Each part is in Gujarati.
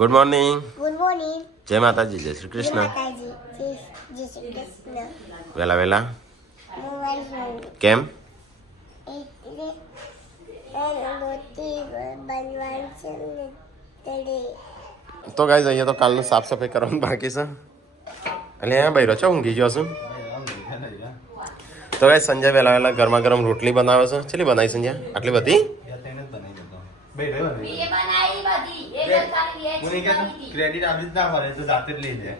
Good morning. Good morning. જય માતાજી, જય શ્રી જય કૃષ્ણ. માતાજી. જય શ્રી કૃષ્ણ. વેલા વેલા મોબાઈલ ફોન કેમ? એટલે રોટી બનવાની છે ને તળે. તો ગાઈઝ અહીંયા તો કાલનું સાફ સફાઈ કરવાનું બાકી છે. એટલે અહીંયા બૈરો છો ઊંઘી ગયો છું. તો ગાઈઝ સંજય વેલા વેલા ગરમા ગરમ રોટલી બનાવે છે. ચેલી બનાવી સંજય? આટલી બધી? ક્રેડિટ આપી જ ના પડે તો જાતે જ લઈ જાય.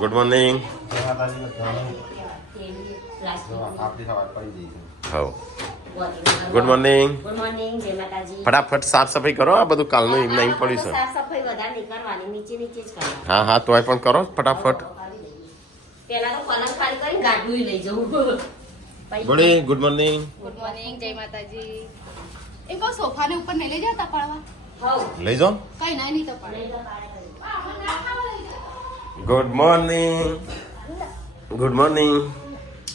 Good morning. આપણી સવાર પડી જઈ છે. હવ ગુડ મોર્નિંગ. ગુડ મોર્નિંગ, જય માતાજી. ફટાફટ સાફ સફાઈ કરો. આ બધું કાલનું એમ નહીં પડ્યું છે. સાફ સફાઈ વધારે નહીં કરવાની, નીચે નીચે જ કરવાની. હા હા તોય પણ કરો ફટાફટ. પહેલા તો પલંગ ખાલી કરીને ગાડું લઈ જવું. Body good morning. Good morning, જય માતાજી. એ કહો સોફાને ઉપર નહીં લઈ જતા તપાડવા? હવ. લઈ જાઓ. કઈ ના નહીં તપાડે. Good morning. Good morning.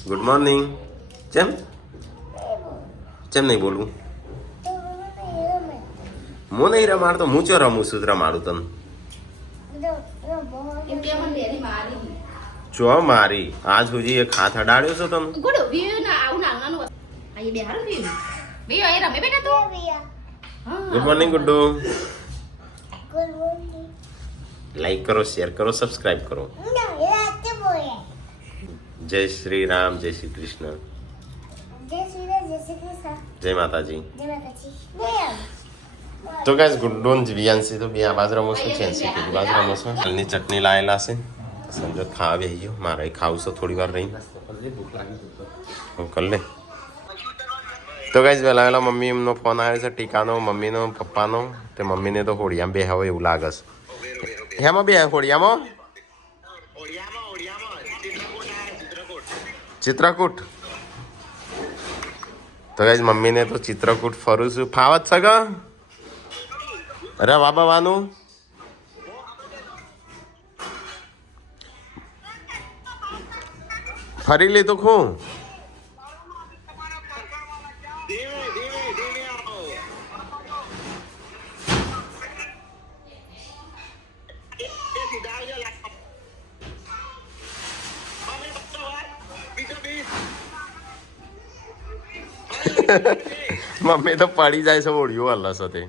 Good morning. ચેમ ચેમ નહીં બોલવું? હું નહીં રમાડતો, હું ચો રમું છું રમાડું તને. એમ કે મને ડેરી મારી. ચો મારી આજ સુધી એક હાથ અડાડ્યો છે તને. ગુડ વ્યુ ના આવું નાનું આઈ બે હારું વ્યુ. બે એ રમે બેટા તું. Good morning Guddu. Good morning. Like કરો, શેર કરો, સબસ્ક્રાઇબ કરો. ના રાતે બોલે. જય શ્રી રામ, જય શ્રી કૃષ્ણ, જય શ્રી રામ. જય શ્રી કૃષ્ણ. જય માતાજી. જય માતાજી. બેમ. તો ગાઈસ ગુડ્ડુ અને વિયાંશી તો બે આ બાજુ રમો છો, ચેન્સી પેલી બાજુ રમો છો. હાલની ચટણી લાયેલા છે. સમજો ખાવા બેસી ગયો. મારે ખાવું છે થોડી વાર રહીને. હું કરી લે. તો ગાઈસ વહેલા વહેલા મમ્મી એમનો ફોન આવ્યો છે ટીકાનો, મમ્મીનો, પપ્પાનો. તે મમ્મીને તો હોળિયામાં બે હવે એવું લાગે છે. હેમાં બે હોળિયામાં ચિત્રકૂટ. તો ગાઈસ મમ્મીને તો ચિત્રકૂટ ફરું છું. ફાવત છે કે અરે બાબાવાનું ફરી લીધું ખું. મમ્મી તો પડી જાય છે ઓળિયો હલ્લા સાથે.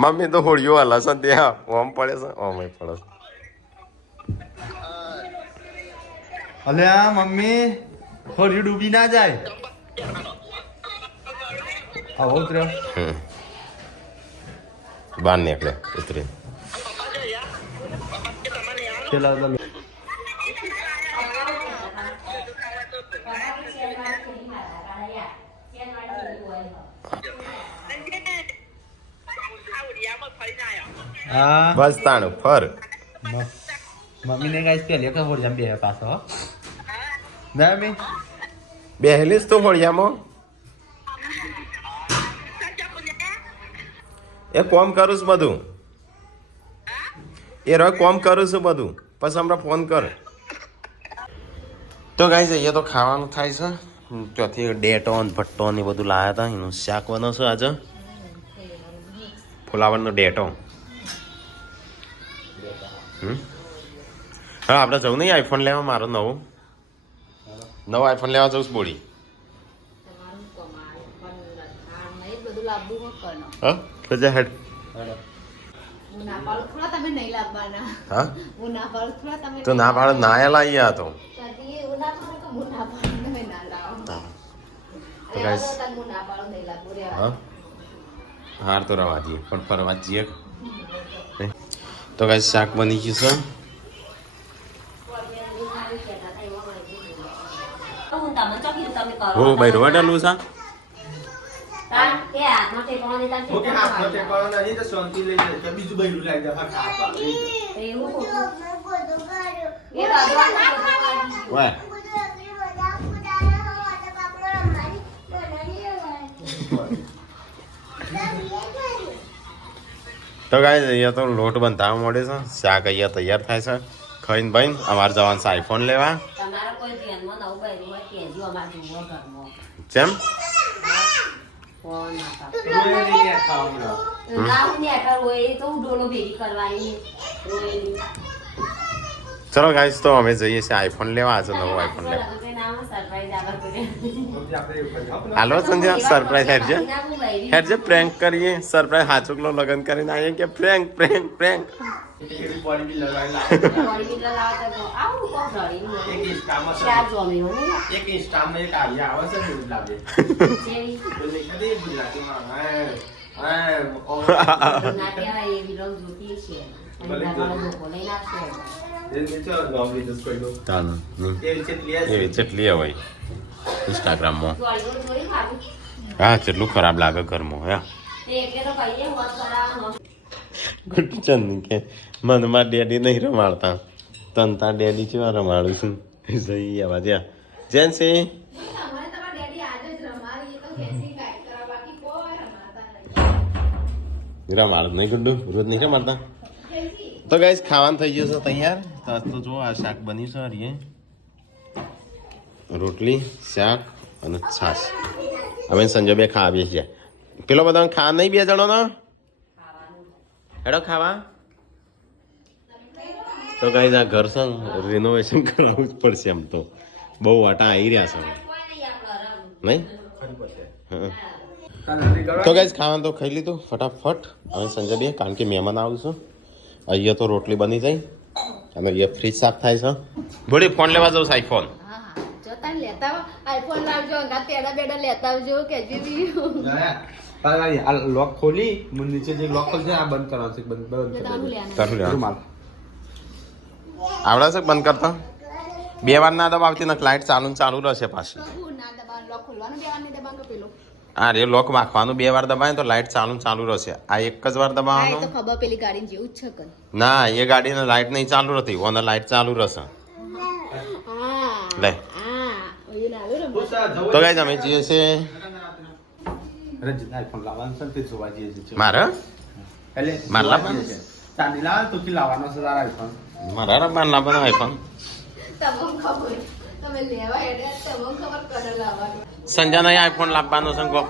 મમ્મી તો હોળિયો હલ્લા છે ત્યાં ઓમ પડે છે, ઓમ પડે છે. અલે આ મમ્મી હોરી ડૂબી ના જાય. આવો ઉતર્યો. બહાર નીકળે ઉતરી. પેલા તો હા બસ તાણું ફર. મમ્મી ને ગાઈસ પેલે કે હોરી જમ બે પાછો હો. ના મી બેહેલીસ તો હોળિયામાં એ કોમ કરું છું બધું. એ રો કોમ કરું છું બધું. પછી હમણાં ફોન કર. તો ગાઈસ અહીંયા તો ખાવાનું થાય છે. ત્યાંથી ડેટો ને ભટ્ટો ને બધું લાવ્યા હતા. એનું શાક બનો છે આજે. ફુલાવરનો ડેટો. હા આપણે જવું નહીં આઈફોન લેવા. મારો નવો આઈફોન લેવા જવું બોડી. બધું લાવવું હોત કરનો. હા તો જા હેડ. હું ના પાડું થોડા તમે નહીં લાવવાના. હા હું ના પાડું થોડા તમે. તો ના પાડે ના એલા અહીંયા તો. કદી હું ના પાડું તો હું ના પાડું તમે ના લાવો. તો ગાઈસ હું ના પાડું નહીં લાવવું રે. હા હાર તો રવા દઈએ પણ ફરવા જઈએ. તો ગાઈસ શાક બની ગયું છે. હું તમને ચોકી તમે કરો. હો ભાઈ રોવાડેલું છે. તાન કે હાથમાં ટેકવાનો નહીં, તાન ઓકે ટેકવાનો હાથમાં ટેકવાનો નહીં તો શાંતિ લઈ જાય કે બીજું બૈરું લાગી જાય હા ખાવા. એવું મેં બધું કર્યું. એ ભગવાન ના ભગવાન. વાહ બધું અગરી બધા ફૂટાના હતા કાપડો રમાડી બનાવી તો ગાઈસ અહીંયા તો લોટ બંધાવા મળે છે. શાક અહીંયા તૈયાર થાય છે. ખાઈને ભાઈ અમારે જવાનું છે આઈફોન લેવા. તમારા કોઈ ધ્યાનમાં નવું બન્યું હોય કહેજો, અમારે જોવો ઘરમાં. જેમ ફોન ના પાડો. રોય નહીં યાર ખાવાનું. લાવું ને આટલા રોય એ તો હું ડોલો ભેગી કરવાની રોયની. ચલો ગાઈસ તો અમે જઈએ છીએ આઈફોન લેવા. આજે નવો આઈફોન લેવા. સરપ્રાઈઝ આગળ કર્યા. હાલો સંધ્યા સરપ્રાઈઝ હેડજે હેડજે પ્રેન્ક કરીએ. સરપ્રાઈઝ હાચુકલો લગન કરીને આવીએ કે પ્રેન્ક પ્રેન્ક પ્રેન્ક. બોડી બી લગાવેલા. બોડી બિલ્ડર લાવતા તો આવું કોક રડીનું હોય. એક ઇન્સ્ટામાં ચાર જોમી હોય ને. એક ઇન્સ્ટામાં એક આલિયા આવે છે ને એવું લાગે. જેવી બોલે કદી ગુજરાતીમાં હા ના કહેવાય એ વિલોગ જોતી છે. અને તમારો લોકો લઈને આવશે. એવી ચટલી હોય ઇન્સ્ટાગ્રામમાં. જોઈ ખાવું. હા કેટલું ખરાબ લાગે ઘરમાં. હા તે એટલે તો કહીએ મત કરાવો. ગુટચંદ કે મને મારા ડેડી નહીં રમાડતા, તન તાર ડેડી કેવા રમાડું છું. જઈ આવા જ્યાં જેન્સી અમારે તમારા ડેડી આજે જ રમાડી તો કેસી ગાઈડ કરા બાકી કોઈ રમાતા નહીં. રમાડ નહીં ગુડ્ડુ રોજ નહીં રમાડતા. તો ગાઈસ ખાવાનું થઈ ગયું છે તૈયાર. તો આજ તો જો આ શાક બન્યું છે હરીએ, રોટલી શાક અને છાશ. અમે સંજય બે ખાવા છીએ. પેલો બધા ખાવા નહીં બે જણો નો હેડો ખાવા. તો ગાઈસ આ ઘર છે રિનોવેશન કરાવવું જ પડશે. એમ તો બહુ વાટા આવી રહ્યા છે નહીં. હા. તો ગાઈસ ખાવાનું તો ખાઈ લીધું ફટાફટ. હવે સંજય બે કારણ કે મહેમાન આવશું. અહીંયા તો રોટલી બની જાય અને અહીંયા ફ્રીજ સાફ થાય છે. બોડી ફોન લેવા જાઉં છે આઈફોન. હા હા જોતા લેતા આઈફોન લાવજો અંગા પેડા બેડા લેતા આવજો કે જેવી આ લોક ખોલી નીચે જે લોક ખોલશે આ બંધ કરવાનું છે. બંધ લેવાનું લેવાનું તારું લેવાનું રૂમાલ આવડે છે બંધ કરતા? બે વાર ના દબાવતી ને લાઈટ ચાલુ ને ચાલુ રહેશે પાછી. કહું ના દબાણ લોક ખોલવાનું દેવાનું દબાણ તો પેલો હા રે લોક વાંખવાનું બે વાર દબાય તો લાઈટ ચાલુ ને ચાલુ રહેશે. આ એક જ વાર આ તો દબાવવાનું. ખબર પેલી ગાડી જેવું જ છે કઈ. ના એ ગાડીને લાઈટ નહીં ચાલુ રહેતી, ઓને લાઈટ ચાલુ રહેશે. હા લે હા ઓય ના આવે તો ગાઈસ અમે જઈએ છીએ રંજીત આઈફોન લાવવાનું છે ને તે જોવા જઈએ છીએ. મારે એટલે મારે જોવા લાવવાનું? જઈએ છીએ. ચાંદી લાવ તો કે લાવવાનો છે તારા આઈફોન. મારા રબાન લાવવાનો આઈફોન. તમને ખબર તમે લેવા એટલે તમને ખબર કલર લાવવાનો. સંજય નહીં આઈફોન લાવવાનો છે કોક.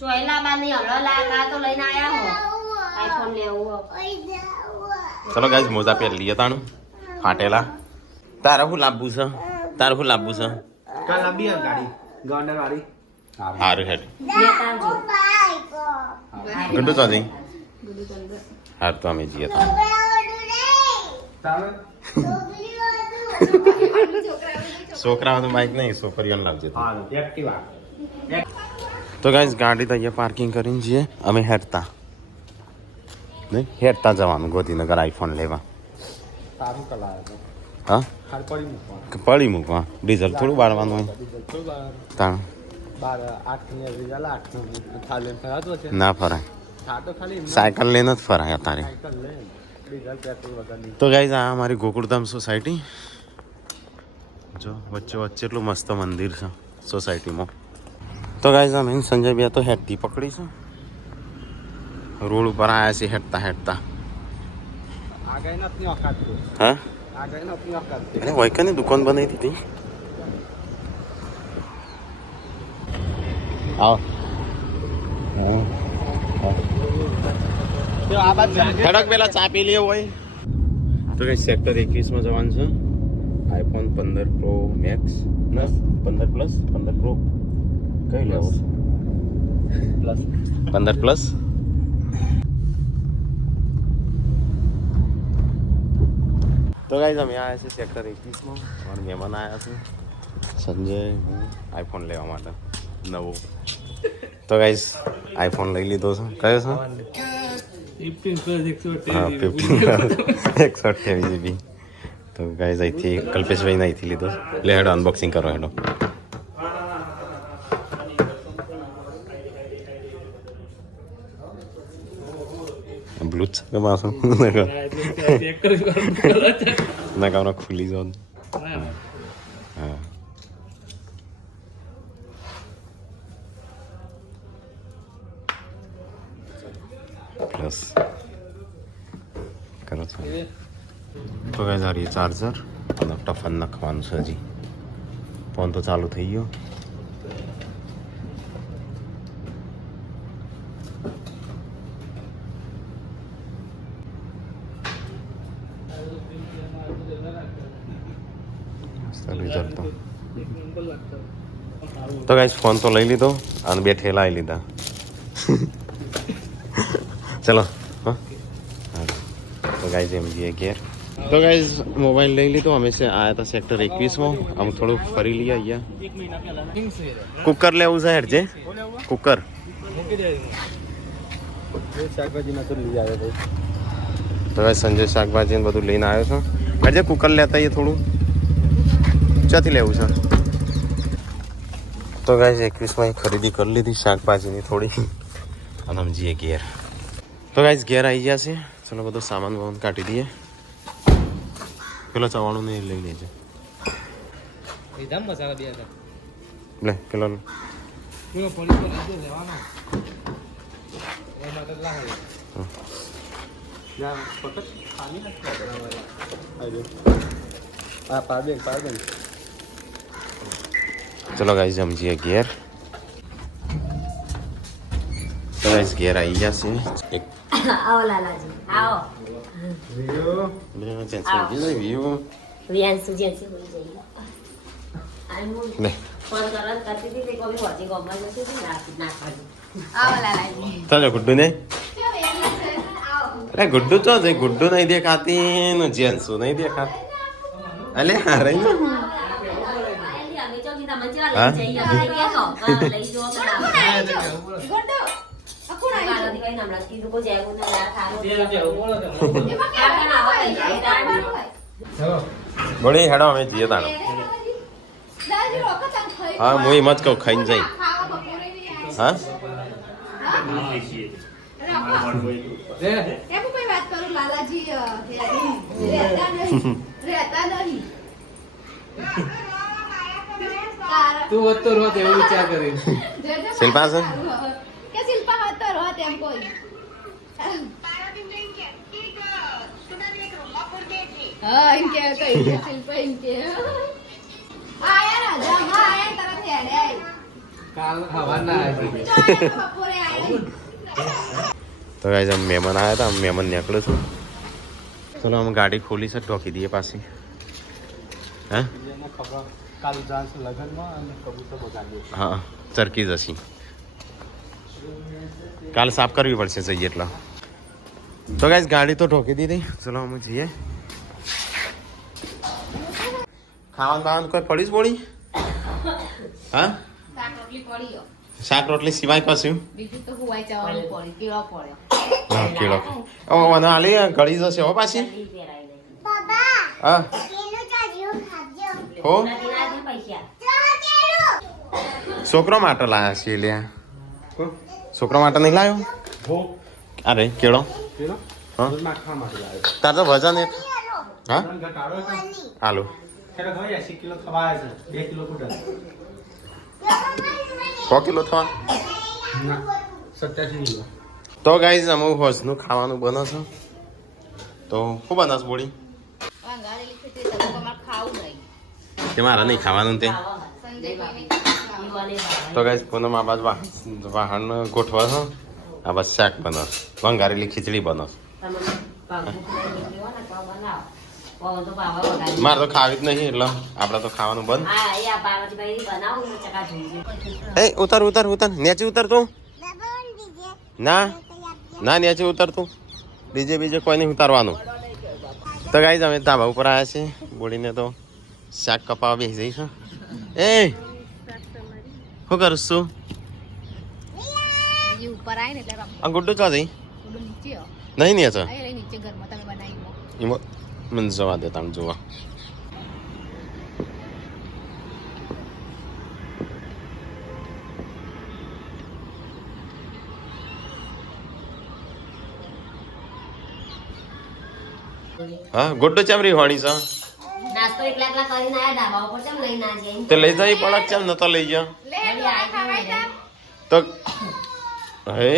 ચોયલા બા ની હલો લાગા તો લઈને આયા હો. આઈફોન લેવું હો. ચલો ગાઈસ મોજા પહેર લઈએ તાણું ફાટેલા. તારે શું લાવવું છે? તારે શું લાવવું છે? કાલ લાંબી આ ગાડી ગવર્નર વાળી. હારું હેડ લેતા આવજો. ગંડુ ચાજી બધું ચંદ્ર હાર તો અમે જઈએ તાણ. તારે છોકરાઓનું બાઈક નહીં, છોકરીઓને લાવજે તું. હા એક્ટિવા. તો ગાઈસ ગાડી તો અહીંયા પાર્કિંગ કરીને જઈએ અમે હેડતા. નહીં હેડતા જવાનું ગોધીનગર આઈફોન લેવા. તારું કલાય તો હા ખાલ પડી મૂકવા. કે પડી મૂકવા ડીઝલ થોડું બાળવાનું હોય તાણ. 8 ની રિઝલ્ટ 8 નું થાલે ફરાતો છે. ના ફરાય, થા તો ખાલી સાયકલ લઈને જ ફરાય અત્યારે. સાયકલ લે ડીઝલ પેટ્રોલ વગરની. તો ગાઈસ આ અમારી ગોકુળધામ સોસાયટી જો વચ્ચે વચ્ચે એટલું મસ્ત મંદિર છે સોસાયટીમાં. તો ગાઈસ અમે સંજય બે તો હેડતી પકડી છે. રોડ ઉપર આવ્યા છે હેડતા હેડતા. આગળ નથી ઓકાત તો હા આગળ નથી ઓકાત. અરે વૈકાની દુકાન બનાવી દીધી. આવો તો આ બાદ ખડક પેલા ચા પી લે હોય તો કઈ સેક્ટર 21 માં જવાનું છે. આઈફોન 15 પ્રો મેક્સ ના 15 પ્લસ 15 પ્રો કઈ લેવો? Plus 15 plus. તો ગાઈઝ અમે આવ્યા છે સેક્ટર 21 માં. અમારા મહેમાન આવ્યા છે સંજય હું આઈફોન લેવા માટે નવો. તો ગાઈઝ આઈફોન લઈ લીધો છે. કયો છે? 128 GB. તો ગાઈઝ અહીંથી કલ્પેશભાઈને અહીંથી લીધો. લે હેડો અનબોક્સિંગ કરો હેડો. બ્લૂચ કે પાછું ના કામ ખુલી જાવ. હા પ્લસ કરો છો. તો ગાઈઝ આ રહી ચાર્જર અને ટફન નાખવાનું છે હજી ફોન તો ચાલુ થઈ ગયો રિઝલ્ટ તો ગાઈસ ફોન તો લઈ લીધો અને બે ઠેલા લીધા ચલો હા તો ગાઈસ એમ જઈએ ઘેર તો ગાઈસ મોબાઈલ લઈ લીધો અમે આયા હતા સેક્ટર 21માં આમ થોડું ફરી લઈએ અહીંયા કુકર લેવું છે હેડ જે કુકર શાકભાજીમાં તો લઈ આવ્યો ભાઈ તો ગાઈસ સંજય શાકભાજી ને બધું લઈને આવ્યો છે આજે કુકર લેતા આવીએ થોડું ક્યાંથી લેવું છે તો ગાઈસ 21માં ખરીદી કરી લીધી શાકભાજીની થોડી અને આમ જઈએ ઘેર તો ગાઈસ ઘેર આવી ગયા છે ચલો બધો સામાન વામાન કાઢી દઈએ પેલો ચવાણું ને લઈ લેજે એકદમ મસાલા બે હતા લે પેલો પેલો પોલીસ પર આજે લેવાનો એમાં તો લાગે જા પકડ પાણી નથી આ પાડે ચલો ગાઈસ જમજીએ ઘેર તો ગાઈસ ઘેર આવી ગયા છે એક આવો લાલાજી આવો વિયાંશુ જેન્સી બોલી જઈએ લે ફોન કરત કરતી હતી તે કોઈ હોજી ગમવા જશે ને ના કરી આવો લાલાજી ચાલો ગુડ્ડુ ને ચલો એકલા છે આવો અરે ગુડ્ડુ ચો છે ગુડ્ડુ નહીં દેખાતી ને જેન્સુ નહીં દેખાતી અલે હારે ને અમે જો કીધા મંચરા લઈ જઈએ અમે કે કહો લઈ જો ગોડો અકુણ આવી કાળો દીવાઈ નામ રાખી દુકો જેવું ને યાર ખારો એમાં કાકા ના આવે ચલો બોલી હેડો અમે જઈએ તાણ દાદી રોકો તમ ખાઈ હા હું એમ જ કહું ખાઈને જઈ ખાવા બપોરે ની આવી હા એમ કોઈ વાત કરું લાલાજી રહેતા નહીં તું હોત તો રોત એવું વિચાર કરી શિલ્પા છે કે શિલ્પા હોત તો રોત એમ કોઈ હા એમ કે કઈ શિલ્પા એમ કે આયા રાજા માં આયા તરત હેડે કાલ હવાના આવી બપોરે આવી તો ગાઈસ આમ મહેમાન આવ્યા હતા મહેમાન નીકળ્યો છું ચલો આમ ગાડી ખોલી છે ઢોકી દઈએ પાછી હે ખબર કાલ જાશું લગનમાં અને કબૂતર બગાડીએ હા ચરકી જશી કાલ સાફ કરવી પડશે જઈએ એટલે તો ગાઈસ ગાડી તો ઢોકી દીધી ચલો અમે જઈએ ખાવાનું બાવાનું કોઈ પડી જ બોળી હા શાક રોટલી પડી શાક રોટલી સિવાય કશું બીજું તો હુવાઈ જવાનું પડી કીડો પડ્યો હા કેળો ઓ મને હાલી ગળી જશે હો પાછી બાબા હા પેલું ચાલ્યું ખાજો હો પૈસા છોકરો માટે લાયા છીએ લ્યા છોકરો માટે નહીં લાયો હો અરે કેળો પેલો હા નાખવા માટે લાવ્યો તાર તો વજન એક હા ઘટાડો હાલો ખેડો હોય 80 કિલો ખવાય છે 2 કિલો કુડા 100 કિલો થવા ના 87 કિલો તો ગાઈઝ અમુક હોજનું ખાવાનું બને છે તો શું બનાસ બોડી વાંગાળેલી ખીચડી તો તમારે ખાવું નહીં તે મારા નહીં ખાવાનું તે સંજયભાઈને તો ગાઈઝ પૂનમ આ બાજુ વાહન ગોઠવા છે આ બસ શાક બનાસ વંગારેલી ખીચડી બનાસ મારે તો ખાવી જ નહીં એટલે આપણે તો ખાવાનું બંધ એ ઉતર ઉતર ઉતર નેચે ઉતર તું બાબા દીજે ના ના નેચે ઉતર તું બીજે કોઈ નહીં ઉતારવાનું તો ગાઈઝ અમે ધાબા ઉપર આવ્યા છીએ બોડીને તો શાક કપાવા બેસી જઈશું એ શું કરું છું બીજી ઉપર આવે ને એટલે આ ગુડ્ડુ ચા જઈ થોડું નીચે આવો. નહીં ને છે અહીં રહી નીચે ઘરમાં તમે બનાવી એમાં મને જવા દે તાણ જોવા હા ગુડ્ડુ ચમરી હોણી છે નાસ્તો એકલા એકલા કરીને આયા ઢાબા ઉપર ચમ લઈને આ જઈને તે લઈ જાય પડક ચમ નતો લઈ ગયા લે ખવાય જા તો હે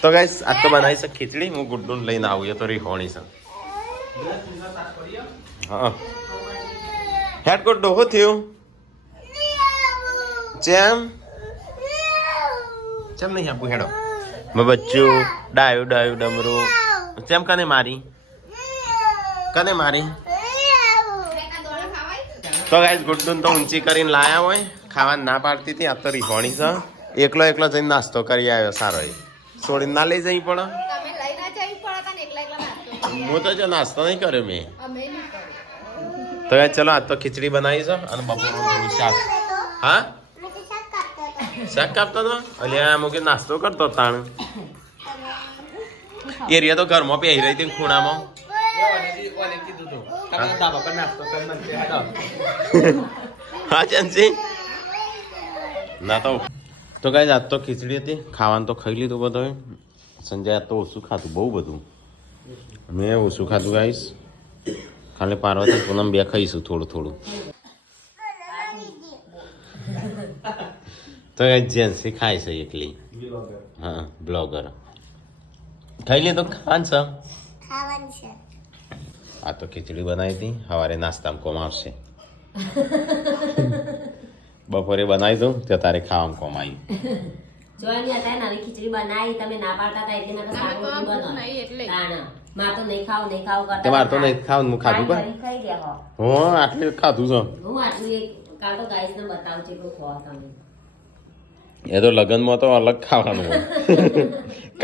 તો ગાઈસ આ તો બનાવી છે ખીચડી હું ગુડ્ડુ લઈને આવું એ તો રી હોણી છે હા હેડ ગુડ્ડુ શું થયું ચેમ ચેમ નહીં આપું હેડો બચ્ચું ડાયું ડાયું ડમરું ચેમ કને મારી તો ગાઈસ ગુડ્ડુન તો ઊંચી કરીને લાયા હોય ખાવાનું ના પાડતી હતી આ તો રીહોણી છે એકલો એકલો જઈને નાસ્તો કરી આવ્યો સારો એ છોડીને ના લઈ જઈ પણ તમે લઈ ના જવી પડે ને એકલા એકલા નાસ્તો હું તો જો નાસ્તો નહીં કર્યો મેં અમે નહીં કર્યું. તો ગાઈસ ચલો આજ તો ખીચડી બનાવી છે અને બપોરનું થોડું શાક હા મેં તો શાક કાપતો હતો. શાક કાપતો હતો અલ્યા મુકે નાસ્તો કરતો તાણ એરિયા તો ઘરમાં પહેરી રહી હતી ખૂણામાં હા ચાંસી ના તો ગાઈસ આજ તો ખીચડી હતી ખાવાનું તો ખાઈ લીધું બધું સંજય આજ તો ઓછું ખાતું બહુ બધું મેં ઓછું ખાધું ગાઈસ ખાલી પાર્વતી પૂનમ બે ખાઈશું થોડું થોડું તો જેન્સી ખાય છે એકલી હા બ્લોગર ખાઈ લીધું ખાવાનું છે ખાવાનું છે. આ તો ખીચડી બનાવી હતી સવારે નાસ્તામાં કોમ આવશે બપોરે બનાવી દઉં તો તારે ખાવામાં કોમ આવ્યું જોવાની હતા નવી ખીચડી બનાવી તમે ના પાડતા હતા એટલે મેં સારું તમે બનાવ ભૂખ નહીં એટલે. માર તો નહીં ખાવ કરતા તમારે તો નહીં ખાવું હું ખાધું કા ખાઈ ગયા હો હો આટલે ખાધું છે હું આટલું એક કાલ તો ગાઈસ ને બતાવું છું એટલું ખોવા તમે એ તો લગ્નમાં તો અલગ ખાવાનું હોય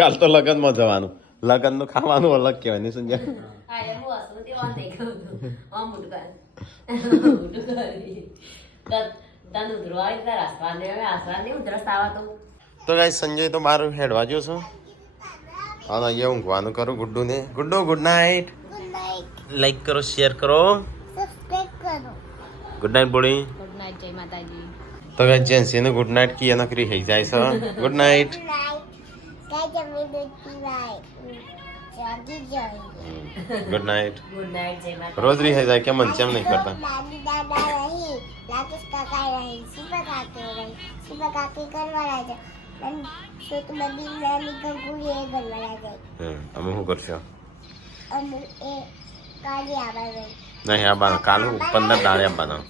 કાલ તો લગ્નમાં જવાનું લગ્નનું ખાવાનું અલગ કહેવાય નહીં સમજ્યા હા એ હું હસું તે વાત નહીં કહું આમ મોટું કર મોટું કરી તન ઉધરવા આવી તાર આસવાને હવે આસવાને ઉધરસ આવા તો ગાઈ સંજય તો મારું હેડવા ગયો છું અને અહીંયા ઊંઘવાનું કરું ગુડ્ડુને Guddu good night good night. Like કરો શેર કરો સબસ્ક્રાઇબ કરો. ગુડ નાઇટ બોડી ગુડ નાઇટ જય માતાજી. તો ગાઈ જેન્સીને ગુડ નાઇટ કી નકરી થઈ જાય છે ગુડ નાઇટ ગુડ નાઇટ. કઈ જમી દૂધ પીવાય. જાગી જાય. ગુડ નાઇટ ગુડ નાઇટ જય માતા રોજ રહી જાય કે મન ચેમ નહીં કરતા દાદી દાદા રહી. રાકેશ કાકા રહી. શિવા કાકી રહી. શિવા કાકી કરવા જાય. શ્વેત બધી નાની કંકુડી એ કરવા જાય. અમે શું કરશું અને એ કાલી આવા ગઈ. નહીં આ કાલ 15 દાડે આપવાના